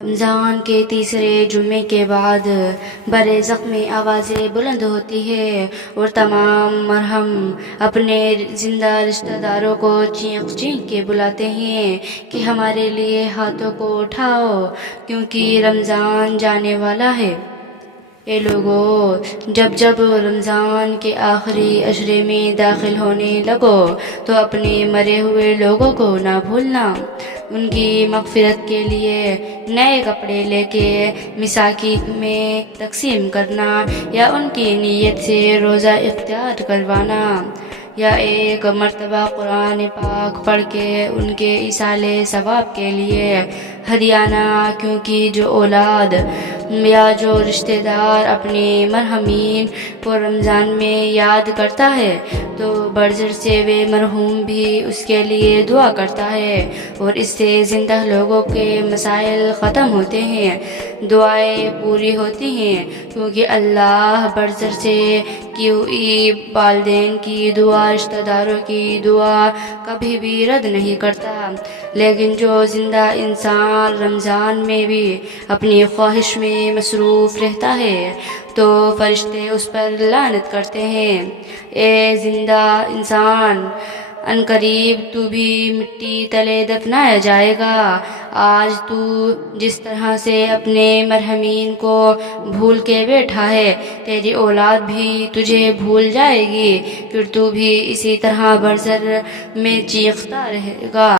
رمضان کے تیسرے جمعے کے بعد برزخ میں آوازیں بلند ہوتی ہے اور تمام مرہم اپنے زندہ رشتہ داروں کو چینخ چینخ کے بلاتے ہیں کہ ہمارے لیے ہاتھوں کو اٹھاؤ کیونکہ رمضان جانے والا ہے۔ اے لوگو، جب جب رمضان کے آخری عشرے میں داخل ہونے لگو تو اپنے مرے ہوئے لوگوں کو نہ بھولنا، ان کی مغفرت کے لیے نئے کپڑے لے کے مساکین میں تقسیم کرنا یا ان کی نیت سے روزہ افطار کروانا یا ایک مرتبہ قرآن پاک پڑھ کے ان کے ایصال ثواب کے لیے ہدیانہ، کیونکہ جو اولاد یا جو رشتہ دار اپنے مرحومین کو رمضان میں یاد کرتا ہے تو برزر سے وہ مرحوم بھی اس کے لیے دعا کرتا ہے اور اس سے زندہ لوگوں کے مسائل ختم ہوتے ہیں، دعائیں پوری ہوتی ہیں، کیونکہ اللہ برزر سے کی ہوئی والدین کی دعا، رشتہ داروں کی دعا کبھی بھی رد نہیں کرتا۔ لیکن جو زندہ انسان رمضان میں بھی اپنی خواہش میں مصروف رہتا ہے تو فرشتے اس پر لعنت کرتے ہیں، اے زندہ انسان، عنقریب تو بھی مٹی تلے دفنایا جائے گا۔ آج تو جس طرح سے اپنے مرحومین کو بھول کے بیٹھا ہے، تیری اولاد بھی تجھے بھول جائے گی، پھر تو بھی اسی طرح برزخ میں چیختا رہے گا۔